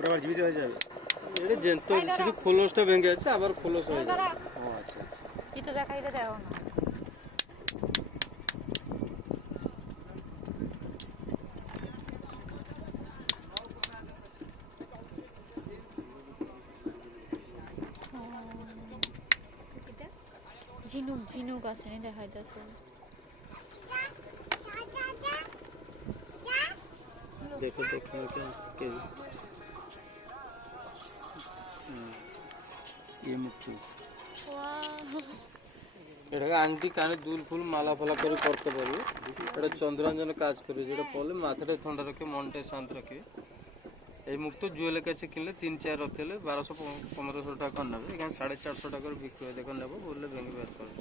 পুরো আবার জীবিত হয়ে যাবে। এটা জ্যান্ত শুধু খোলসটা ভেঙে আছে, আবার খোলস হয়ে যাবে। ও আচ্ছা আচ্ছা। এটা দেখা, এটা দেখো না। ঝিনুক ঝিনুক আছে নি দেখাইতেছে। দেখো দেখো কে ये मुक्ति এটাকে আংটি কানে দুল ফুল মালা ফলা করে করতে পারবে। এটা চন্দ্রাঞ্জনে কাজ করে, যেটা পড়লে মাথাটা ঠান্ডা রাখে, মনটা শান্ত রাখে। এই মুক্ত জুয়েলের কাছে কিনলে 3-4 রথ হলে 1200-1500 টাকা নেবে। এখানে 450 টাকার বিক্রি হয়। দেখুন নেবো বললে ভেঙে বের করবে।